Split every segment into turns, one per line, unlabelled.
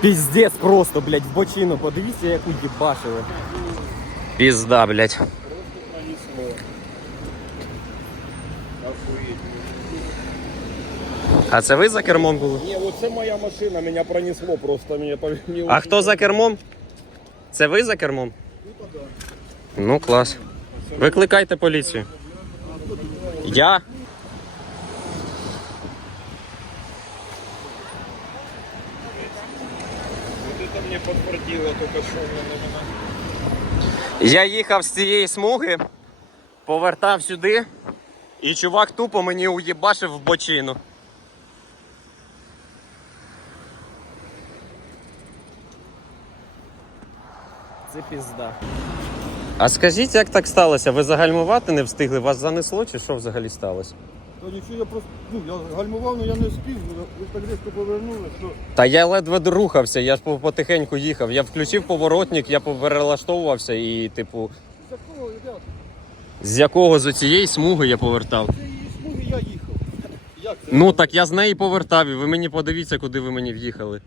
Піздець просто, блядь, в бочину. Подивіться, яку їбашили. Пізда, блядь. А це ви за кермом були?
Вот это моя машина, меня пронесло просто, меня повинило.
А хто за кермом? Це ви за кермом? Ну, клас. Викликайте поліцію. Я?
Мне подтвердило только что.
Я їхав з цієї смуги, повертав сюди, і чувак тупо мені уєбашив в бочину. Це пізда. А скажіть, як так сталося? Ви загальмувати не встигли? Вас занесло чи що взагалі сталося?
Та нічого, я просто, ну, я гальмував, але я не спів, ви так різко повернули, що...
Та я ледве рухався, я ж по- потихеньку їхав. Я включив поворотник, я перелаштовувався і, типу,
З якого, ребят,
з якого з цієї смуги я повертав.
з цієї смуги я їхав. Як це?
Ну так я з неї повертав, і ви мені подивіться, куди ви мені в'їхали.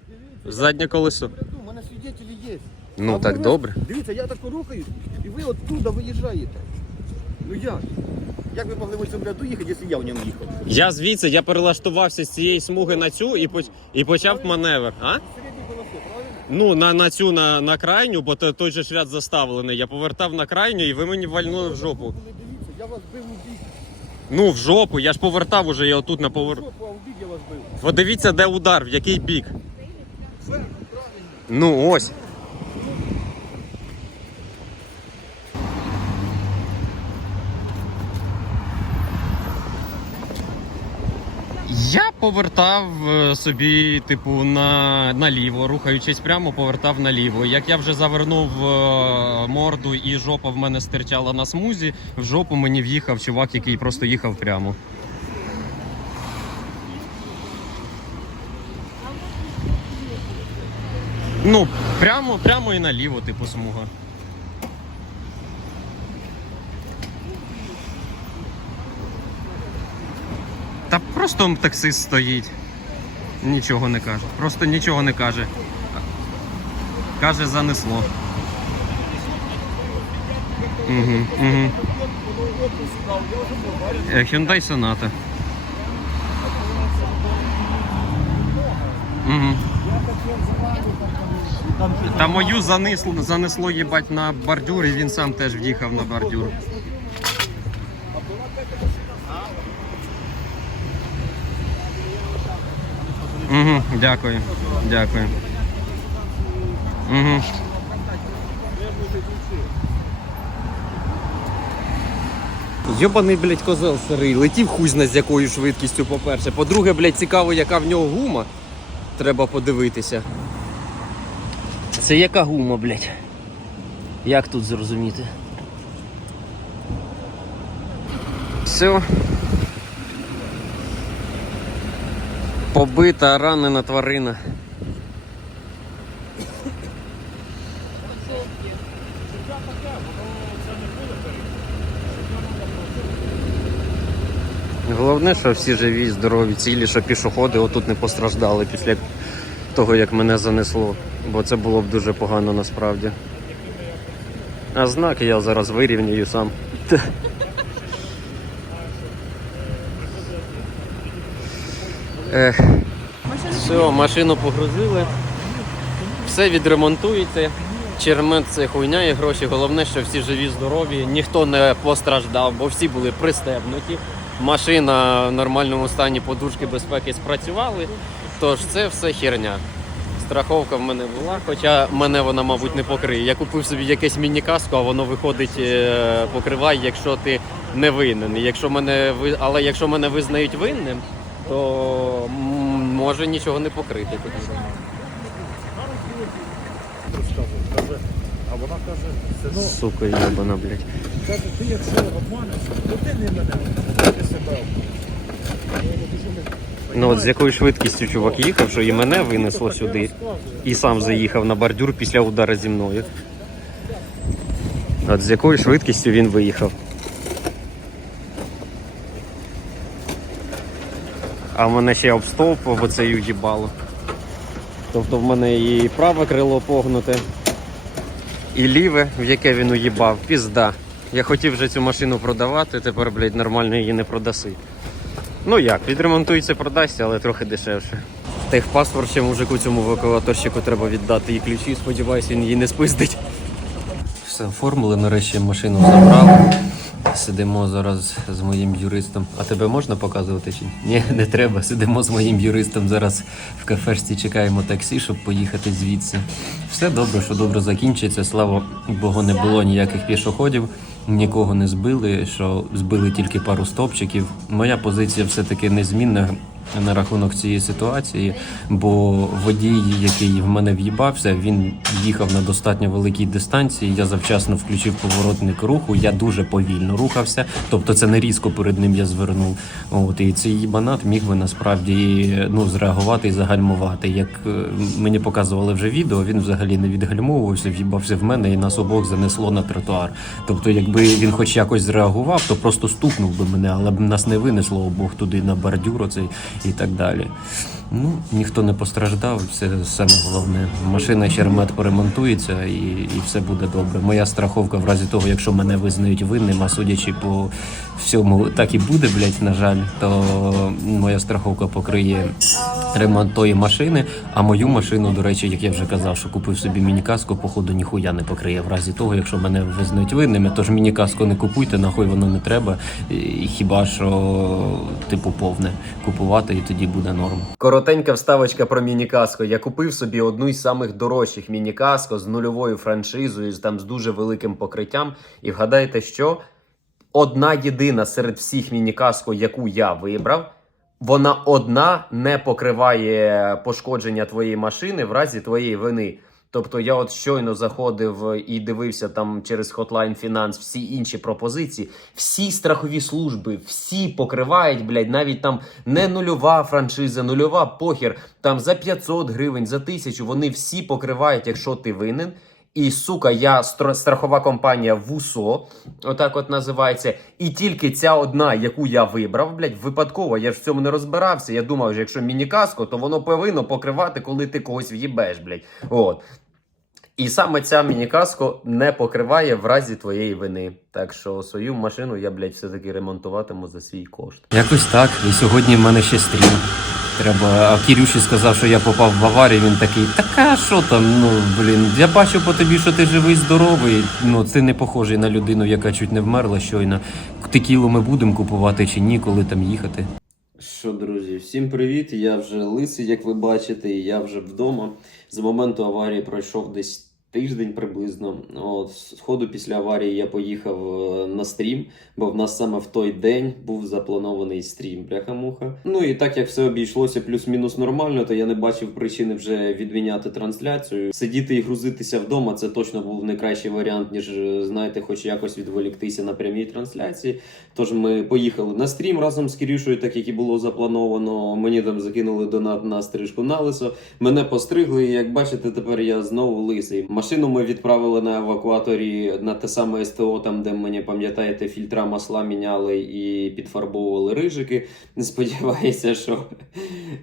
В заднє колесо.
У мене свідетелі є.
Ну
А
так
ви-
добре.
Дивіться, я так рухаюсь, і ви оттуда виїжджаєте. Ну як? Як ви могли в цьому ряду їхати, якщо я в ньому їхав?
Я звідси, я перелаштувався з цієї смуги на цю і, поч- і почав маневр. А?
Середній полоси, правильно?
Ну, на, на цю на, на крайню, бо то- той же ж ряд заставлений. Я повертав на крайню і ви мені вальнули в жопу.
Коли дивіться, я вас бив у бік.
Ну, в жопу, я ж повертав уже, я отут на повер...
Жопу, а в бік я вас бив.
Подивіться, де удар, в який бік. Ну ось. Повертав е, собі, типу, на, наліво, рухаючись прямо, повертав наліво. Як я вже завернув е, морду і жопа в мене стирчала на смузі, в жопу мені в'їхав чувак, який просто їхав прямо. Ну, прямо, прямо і наліво, типу, смуга. Просто таксист стоїть. Нічого не каже. Просто нічого не каже. Каже, занесло. Угу, угу. Hyundai. Угу. Та мою занесло, занесло їбать на бордюр, і він сам теж в'їхав на бордюр. Угу, дякую. Дякую. Угу. Йобаний, блядь, козел сирий. Летів хуй зна з якою швидкістю, по-перше. По-друге, блядь, цікаво, яка в нього гума. Треба подивитися. Це яка гума, блядь? Як тут зрозуміти? Все. Побита, ранена тварина. Головне, що всі живі, здорові, цілі, що пішоходи отут не постраждали після того, як мене занесло. Бо це було б дуже погано насправді. А знак я зараз вирівнюю сам. Все, машину погрузили. Все відремонтується. Чермет це хуйня і гроші. Головне, що всі живі, здорові, ніхто не постраждав, бо всі були пристебнуті. Машина в нормальному стані подушки безпеки спрацювали. Тож це все херня. Страховка в мене була, хоча мене вона, мабуть, не покриє. Я купив собі якесь міні-каско, а воно виходить, е, покриває, якщо ти не винен. Якщо мене але якщо мене визнають винним, то може нічого не покрити. тоді.
А вона каже,
Сука, єбана, блядь.
каже, ти якщо обманеш, то ти не мене, ти себе.
Ну от з якою швидкістю чувак їхав, що і мене винесло сюди, і сам заїхав на бордюр після удару зі мною. От з якою швидкістю він виїхав. А мене ще об стовп, бо це їбало. Тобто в мене і праве крило погнуте, і ліве, в яке він уїбав, пізда. Я хотів вже цю машину продавати, тепер, блядь, нормально її не продаси. Ну як, відремонтується, продасться, але трохи дешевше. Техпаспорт ще мужику цьому евакуаторщику треба віддати і ключі, сподіваюсь, він її не спиздить. Все оформили, нарешті машину забрали. Сидимо зараз з моїм юристом. А тебе можна показувати чи ні? Не треба. Сидимо з моїм юристом зараз в кафешці, чекаємо таксі, щоб поїхати звідси. Все добре, що добре закінчиться. Слава Богу, не було ніяких пішоходів, нікого не збили, що збили тільки пару стопчиків. Моя позиція все-таки незмінна на рахунок цієї ситуації, бо водій, який в мене в'їбався, він їхав на достатньо великій дистанції. Я завчасно включив поворотник руху. Я дуже повільно рухався, тобто це не різко перед ним я звернув. От і цей їбанат міг би насправді ну зреагувати і загальмувати. Як е, мені показували вже відео, він взагалі не відгальмовувався, в'їбався в мене і нас обох занесло на тротуар. Тобто, якби він хоч якось зреагував, то просто стукнув би мене, але б нас не винесло обох туди на бордюр оцей і так далі. Ну, ніхто не постраждав, це саме головне. Машина чермет поремонтується і, і все буде добре. Моя страховка в разі того, якщо мене визнають винним, а судячи по всьому, так і буде, блядь, на жаль, то моя страховка покриє ремонт тої машини. А мою машину, до речі, як я вже казав, що купив собі мінікаску, походу ніхуя не покриє в разі того, якщо мене визнають винними. Тож мінікаску не купуйте, нахуй воно не треба. І хіба що типу повне купувати, і тоді буде норм. Коротенька вставочка про мінікаско. Я купив собі одну із самих дорожчих мінікаско з нульовою франшизою, там з дуже великим покриттям. І вгадайте, що одна єдина серед всіх мінікаско, яку я вибрав. Вона одна не покриває пошкодження твоєї машини в разі твоєї вини. Тобто я от щойно заходив і дивився там через Hotline Finance всі інші пропозиції. Всі страхові служби, всі покривають, блядь, навіть там не нульова франшиза, нульова похір, Там за 500 гривень, за тисячу вони всі покривають, якщо ти винен. І сука, я стра- страхова компанія ВУСО, отак от називається. І тільки ця одна, яку я вибрав, блядь, випадково, я ж в цьому не розбирався. Я думав, що якщо мінікаско, то воно повинно покривати, коли ти когось в'їбеш, блядь. От. І саме ця мінікаско не покриває в разі твоєї вини. Так що свою машину я, блядь, все-таки ремонтуватиму за свій кошт. Якось так. І сьогодні в мене ще стрім. Треба. А Кірюші сказав, що я попав в аварію. Він такий, така що там? Ну блін, я бачу по тобі, що ти живий, здоровий. Ну ти не похожий на людину, яка чуть не вмерла щойно. Текілу ми будемо купувати чи ні, коли там їхати. Що, друзі, всім привіт! Я вже лисий, як ви бачите, і я вже вдома. З моменту аварії пройшов десь тиждень приблизно. От, з ходу після аварії я поїхав е, на стрім, бо в нас саме в той день був запланований стрім, бляха-муха. Ну і так як все обійшлося плюс-мінус нормально, то я не бачив причини вже відміняти трансляцію. Сидіти і грузитися вдома це точно був не кращий варіант, ніж е, знаєте, хоч якось відволіктися на прямій трансляції. Тож ми поїхали на стрім разом з Кирюшою, так як і було заплановано. Мені там закинули донат на стрижку на лисо. Мене постригли, і як бачите, тепер я знову лисий. Машину ми відправили на евакуаторі на те саме СТО, там де мені пам'ятаєте, фільтра масла міняли і підфарбовували рижики. Сподіваюся, що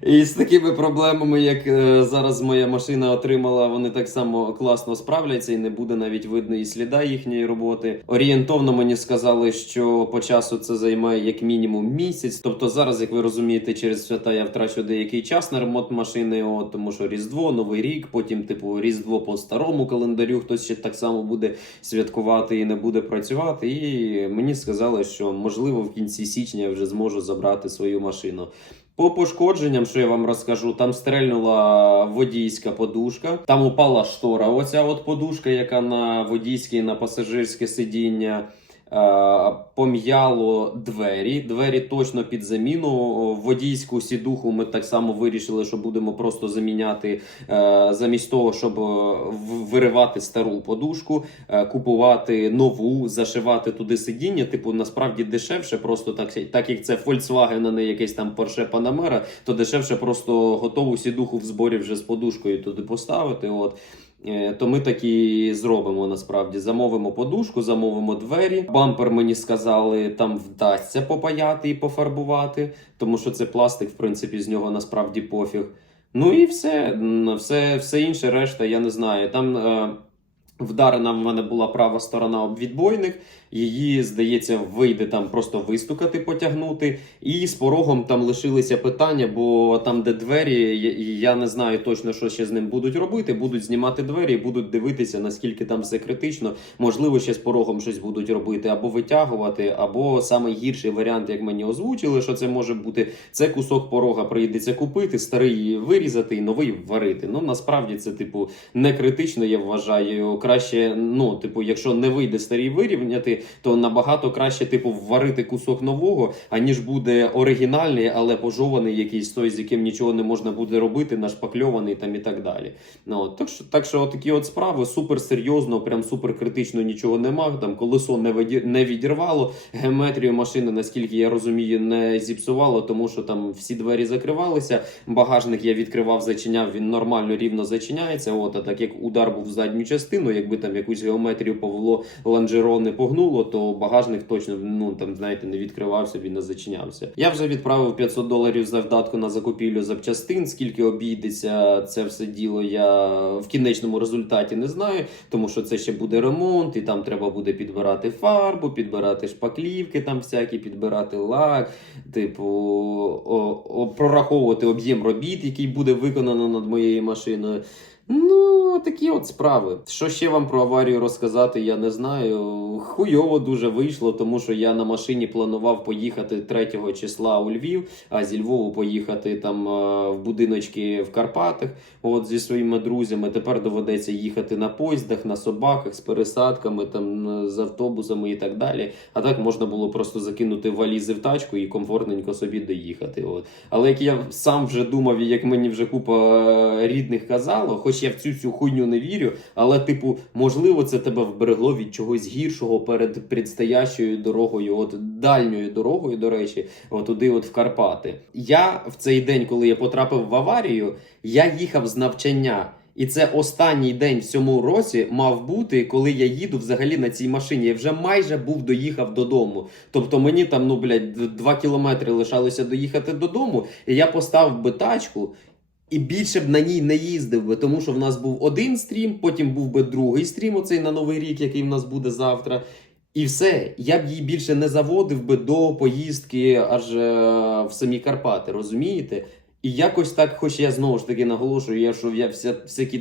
і з такими проблемами, як е, зараз моя машина отримала, вони так само класно справляться і не буде навіть видно і сліда їхньої роботи. Орієнтовно мені сказали, що по часу це займає як мінімум місяць. Тобто зараз, як ви розумієте, через свята я втрачу деякий час на ремонт машини, от, тому що Різдво, Новий рік, потім, типу, Різдво по старому календарю, хтось ще так само буде святкувати і не буде працювати. І мені сказали, що можливо в кінці січня я вже зможу забрати свою машину. По пошкодженням, що я вам розкажу, там стрельнула водійська подушка, там упала штора. Оця от подушка, яка на водійське і на пасажирське сидіння. Е, Пом'яло двері. Двері точно під заміну. Водійську сідуху ми так само вирішили, що будемо просто заміняти е, замість того, щоб е, виривати стару подушку, купувати нову, зашивати туди сидіння. Типу, насправді дешевше, просто так, так як це Volkswagen, а не якийсь там Porsche Panamera, то дешевше просто готову сідуху в зборі вже з подушкою туди поставити. От. Е, То ми так і зробимо насправді. Замовимо подушку, замовимо двері. Бампер мені сказали, там вдасться попаяти і пофарбувати, тому що це пластик, в принципі, з нього насправді пофіг. Ну і все, все, все інше, решта, я не знаю. Там е, вдарена в мене була права сторона об відбойник. Її, здається, вийде там просто вистукати, потягнути. І з порогом там лишилися питання, бо там, де двері, я, не знаю точно, що ще з ним будуть робити. Будуть знімати двері будуть дивитися, наскільки там все критично. Можливо, ще з порогом щось будуть робити, або витягувати, або самий гірший варіант, як мені озвучили, що це може бути. Це кусок порога прийдеться купити, старий вирізати і новий варити. Ну насправді це, типу, не критично, я вважаю. Краще, ну, типу, якщо не вийде старий вирівняти, то набагато краще, типу, варити кусок нового, аніж буде оригінальний, але пожований якийсь той, з яким нічого не можна буде робити, нашпакльований там і так далі. Ну, так що, так що такі от справи супер серйозно, прям супер критично нічого нема. Там колесо не не відірвало, геометрію машини, наскільки я розумію, не зіпсувало, тому що там всі двері закривалися. Багажник я відкривав, зачиняв, він нормально рівно зачиняється. От, а так як удар був в задню частину, якби там якусь геометрію повело лонжеро не погнуло, то багажник точно ну там знаєте не відкривався, він не зачинявся. Я вже відправив 500 доларів завдатку на закупівлю запчастин. Скільки обійдеться це все діло, я в кінечному результаті не знаю, тому що це ще буде ремонт, і там треба буде підбирати фарбу, підбирати шпаклівки, там всякі, підбирати лак, типу о, о, прораховувати об'єм робіт, який буде виконано над моєю машиною. Ну, такі от справи. Що ще вам про аварію розказати, я не знаю. Хуйово дуже вийшло, тому що я на машині планував поїхати 3 числа у Львів, а зі Львову поїхати там е, в будиночки в Карпатах. От зі своїми друзями. Тепер доведеться їхати на поїздах, на собаках з пересадками, там з автобусами і так далі. А так можна було просто закинути валізи в тачку і комфортненько собі доїхати. От. Але як я сам вже думав, і як мені вже купа е, рідних казало, хоч я в цю всю хуйню не вірю, але, типу, можливо, це тебе вберегло від чогось гіршого перед предстоящою дорогою, от дальньою дорогою, до речі, от туди, от в Карпати. Я в цей день, коли я потрапив в аварію, я їхав з навчання. І це останній день в цьому році мав бути, коли я їду взагалі на цій машині. Я вже майже був доїхав додому. Тобто мені там, ну блядь, два кілометри лишалося доїхати додому, і я поставив би тачку. І більше б на ній не їздив би, тому що в нас був один стрім, потім був би другий стрім, оцей на новий рік, який в нас буде завтра. І все, я б її більше не заводив би до поїздки аж е, в самі Карпати, розумієте? І якось так, хоч я знову ж таки наголошую, я що я вся всякі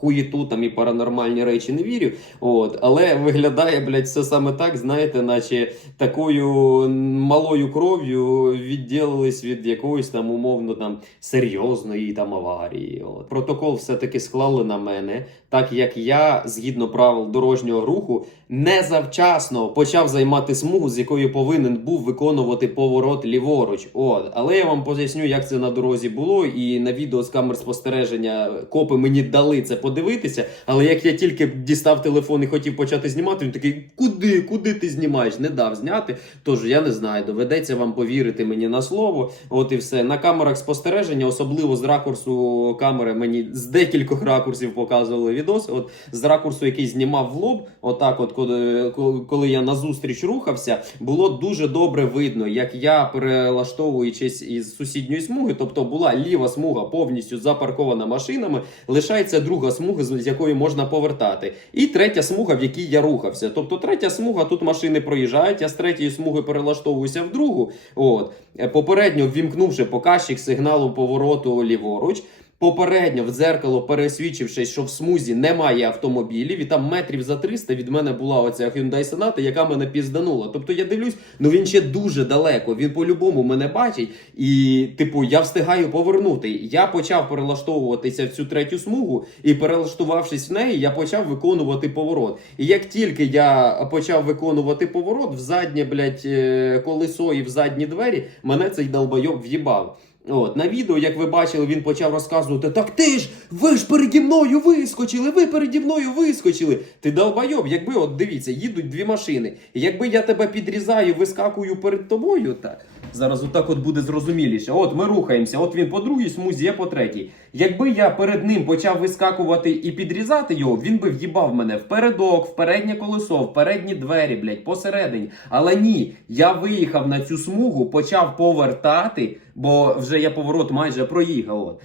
хуєту там і паранормальні речі не вірю. От, але виглядає, блядь, все саме так, знаєте, наче такою малою кров'ю відділились від якоїсь там умовно там серйозної там аварії. От. Протокол все-таки склали на мене, так як я, згідно правил дорожнього руху, не завчасно почав займати смугу, з якою повинен був виконувати поворот ліворуч. От, але я вам поясню, як це на дорозі було, і на відео з камер спостереження копи мені дали це подивитися. Але як я тільки дістав телефон і хотів почати знімати, він такий: куди, куди ти знімаєш? Не дав зняти. Тож я не знаю, доведеться вам повірити мені на слово. От і все. На камерах спостереження, особливо з ракурсу камери, мені з декількох ракурсів показували відос. От з ракурсу, який знімав в лоб, отак, от коли, коли я назустріч рухався, було дуже добре видно, як я перелаштовуючись із сусідньої смуги, тобто була ліва смуга повністю запаркована машинами, лишається друга смуга, з якої можна повертати, і третя смуга, в якій я рухався. Тобто, третя смуга тут машини проїжджають. Я з третьої смуги перелаштовуюся в другу. От попередньо ввімкнувши показчик сигналу повороту ліворуч. Попередньо в дзеркало пересвідчившись, що в смузі немає автомобілів, і там метрів за 300 від мене була оця Hyundai Sonata, яка мене пізданула. Тобто я дивлюсь, ну він ще дуже далеко. Він по-любому мене бачить, і типу я встигаю повернути. Я почав перелаштовуватися в цю третю смугу, і перелаштувавшись в неї, я почав виконувати поворот. І як тільки я почав виконувати поворот в заднє блядь, е, колесо і в задні двері, мене цей долбойоб в'їбав. От, на відео, як ви бачили, він почав розказувати: Так ти ж, ви ж переді мною вискочили, ви переді мною вискочили. Ти долбайоб, якби от дивіться, їдуть дві машини. Якби я тебе підрізаю, вискакую перед тобою, так. Зараз отак от буде зрозуміліше. От ми рухаємося, от він по другій смузі, я по третій. Якби я перед ним почав вискакувати і підрізати його, він би в'їбав мене впередок, в переднє колесо, в передні двері, блядь, посередині. Але ні, я виїхав на цю смугу, почав повертати, бо вже я поворот майже проїхав.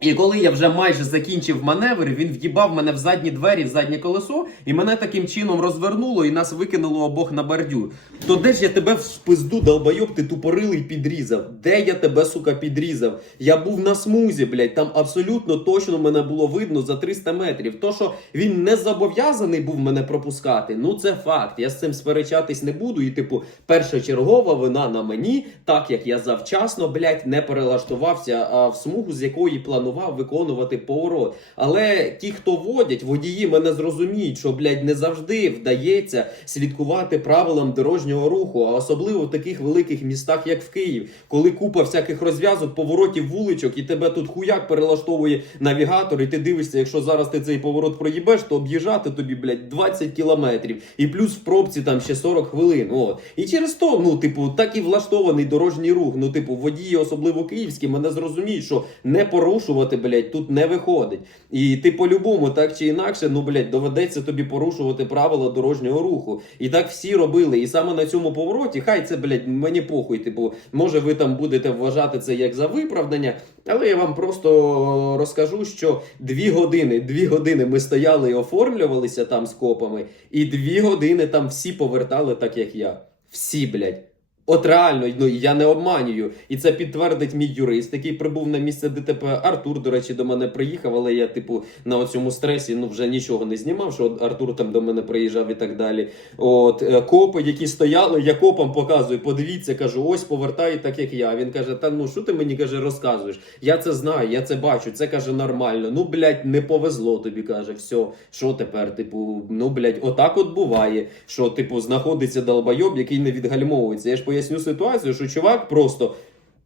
І коли я вже майже закінчив маневр, він в'їбав мене в задні двері, в заднє колесо, і мене таким чином розвернуло і нас викинуло обох на бордюр. То де ж я тебе в пизду, долбойоб, ти тупорилий підрізав? Де я тебе, сука, підрізав? Я був на смузі, блядь, там абсолютно точно мене було видно за 300 метрів. То, що він не зобов'язаний був мене пропускати, ну це факт. Я з цим сперечатись не буду. І, типу, першочергова вина на мені, так як я завчасно, блядь, не перелаштувався а, в смугу, з якої планував виконувати поворот. Але ті, хто водять, водії мене зрозуміють, що, блядь, не завжди вдається слідкувати правилам дорожнього руху, а особливо в таких великих містах, як в Київ, коли купа всяких розв'язок, поворотів вуличок, і тебе тут хуяк перелаштовує навігатор, і ти дивишся, якщо зараз ти цей поворот проїбеш, то об'їжджати тобі, блядь, 20 кілометрів. І плюс в пробці там ще 40 хвилин. От. І через то, ну, типу, так і влаштований дорожній рух. Ну, типу, водії, особливо київські, мене зрозуміють, що не порушувати, блядь, тут не виходить. І ти по-любому, так чи інакше, ну, блядь, доведеться тобі порушувати правила дорожнього руху. І так всі робили. І саме на цьому повороті, хай це, блядь, мені похуй. Типу, може, ви там будете вважати це як за виправдання, але я вам просто розкажу, що дві години, дві години ми стояли і оформлювалися там з копами, і дві години там всі повертали так, як я. Всі, блядь. От реально, ну я не обманюю. І це підтвердить мій юрист, який прибув на місце ДТП. Артур, до речі, до мене приїхав, але я, типу, на цьому стресі ну вже нічого не знімав, що Артур там до мене приїжджав і так далі. От е, копи, які стояли, я копам показую, подивіться, кажу, ось повертай так, як я. Він каже: Та ну що ти мені каже, розказуєш? Я це знаю, я це бачу, це каже нормально. Ну, блядь, не повезло тобі, каже, все, що тепер? Типу, ну блядь, отак от буває. Що, типу, знаходиться долбойоб, який не відгальмовується. Я ж поясню ситуацію, що чувак просто.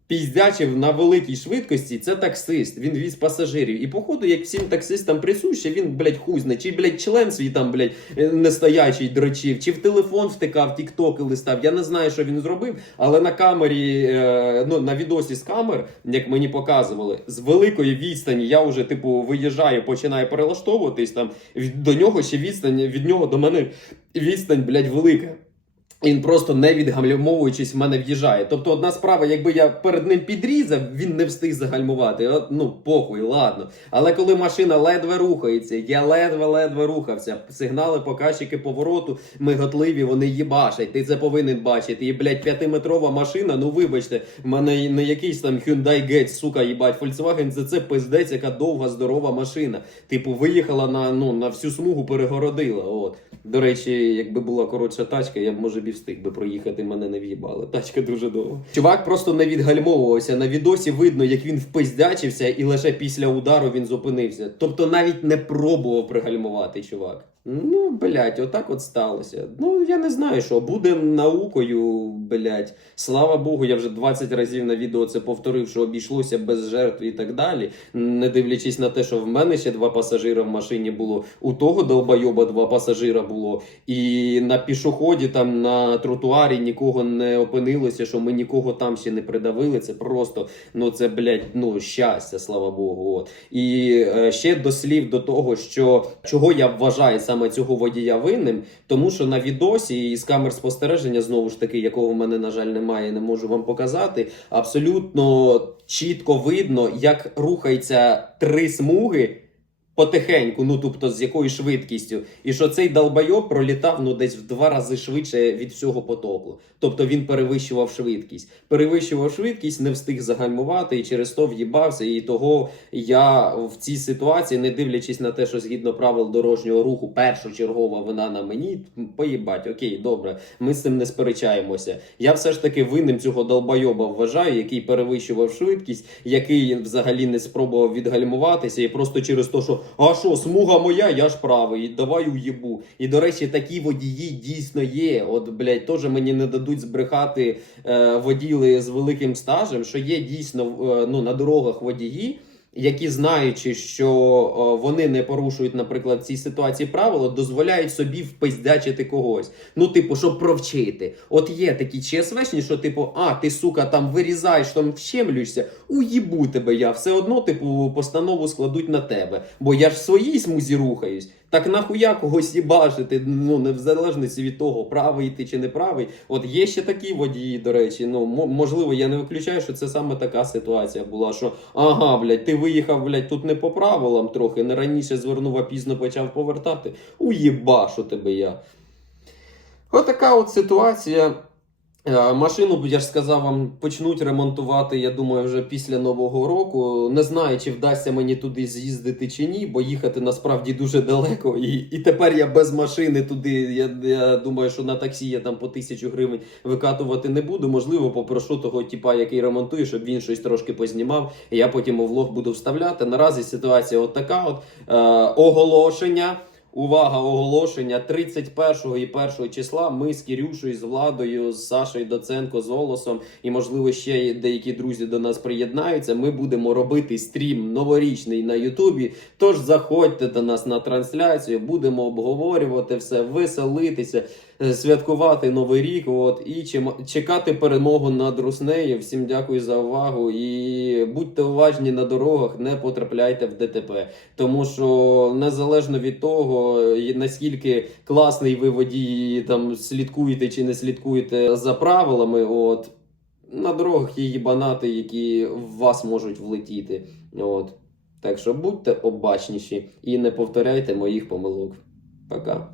Піздячив на великій швидкості, це таксист. Він віз пасажирів. І походу, як всім таксистам присуще, він, блядь, хуй знає, чи, блядь, член свій там, блядь, е, нестоячий дрочив, чи в телефон втикав, тіктоки листав. Я не знаю, що він зробив, але на камері, е, ну на відосі з камер, як мені показували, з великої відстані я вже, типу, виїжджаю, починаю перелаштовуватись там. До нього ще відстань, від нього до мене відстань, блядь, велика. Він просто не відгальмовуючись в мене в'їжджає. Тобто, одна справа, якби я перед ним підрізав, він не встиг загальмувати. От, ну, похуй, ладно. Але коли машина ледве рухається, я ледве-ледве рухався. Сигнали, показчики повороту, миготливі, вони їбашать. Ти це повинен бачити. І, блядь, п'ятиметрова машина, ну вибачте, в мене не якийсь там Hyundai Getz, сука, їбать, Volkswagen це це пиздець, яка довга, здорова машина. Типу, виїхала на, ну, на всю смугу, перегородила. От. До речі, якби була коротша тачка, я б може б і встиг би проїхати, мене не в'їбали. Тачка дуже довго. Чувак просто не відгальмовувався. На відосі видно, як він впиздячився, і лише після удару він зупинився. Тобто навіть не пробував пригальмувати, чувак. Ну, блядь, отак от сталося. Ну, я не знаю, що буде наукою, блядь. Слава Богу, я вже 20 разів на відео це повторив, що обійшлося без жертв і так далі. Не дивлячись на те, що в мене ще два пасажира в машині було, у того долбойоба два пасажира було. І на пішоході, там на тротуарі нікого не опинилося, що ми нікого там ще не придавили. Це просто, ну це, блядь, ну щастя, слава Богу. От. І е, ще до слів до того, що чого я вважаю саме цього водія винним, тому що на відосі із камер спостереження, знову ж таки, якого в мене, на жаль, немає, не можу вам показати. Абсолютно чітко видно, як рухаються три смуги. Потихеньку, ну тобто з якою швидкістю, і що цей долбайоб пролітав ну десь в два рази швидше від всього потоку. Тобто він перевищував швидкість. Перевищував швидкість, не встиг загальмувати і через то в'їбався. І того я в цій ситуації, не дивлячись на те, що згідно правил дорожнього руху, першочергова вина на мені, поїбать, окей, добре, ми з цим не сперечаємося. Я все ж таки винним цього долбайоба вважаю, який перевищував швидкість, який взагалі не спробував відгальмуватися, і просто через те, що а що, смуга моя, я ж правий, давай уїбу. І до речі, такі водії дійсно є. От, блядь, теж мені не дадуть збрехати е, воділи з великим стажем, що є дійсно е, ну, на дорогах водії. Які знаючи, що о, вони не порушують, наприклад, в цій ситуації правила, дозволяють собі впиздячити когось. Ну, типу, щоб провчити. От є такі ЧСВшні, що типу, а ти сука там вирізаєш, там вщемлюєшся, уїбу тебе я. Все одно, типу, постанову складуть на тебе. Бо я ж в своїй смузі рухаюсь. Так нахуя когось їбашити, ну не в залежності від того, правий ти чи не правий. От є ще такі водії, до речі. Ну можливо, я не виключаю, що це саме така ситуація була. Що ага, блядь, ти виїхав, блядь, тут не по правилам трохи, не раніше звернув, а пізно почав повертати. Уєбашу тебе я. Отака от ситуація. Е, Машину, я ж сказав вам, почнуть ремонтувати, я думаю, вже після Нового року. Не знаю, чи вдасться мені туди з'їздити чи ні, бо їхати насправді дуже далеко. І, і тепер я без машини туди. Я, я думаю, що на таксі я там по тисячу гривень викатувати не буду. Можливо, попрошу того типа, який ремонтує, щоб він щось трошки познімав. І я потім у влог буду вставляти. Наразі ситуація от така: от е, оголошення. Увага, оголошення 31 і 1 числа. Ми з Кірюшою, з Владою, з Сашою Доценко, з Голосом і, можливо, ще деякі друзі до нас приєднаються. Ми будемо робити стрім новорічний на Ютубі. Тож заходьте до нас на трансляцію, будемо обговорювати все, веселитися, святкувати Новий рік. От і чекати перемогу над Руснею. Всім дякую за увагу і будьте уважні на дорогах, не потрапляйте в ДТП. Тому що незалежно від того, наскільки класний ви водій там слідкуєте чи не слідкуєте за правилами, от на дорогах є їбанати, які в вас можуть влетіти. От. Так що будьте обачніші і не повторяйте моїх помилок. Пока.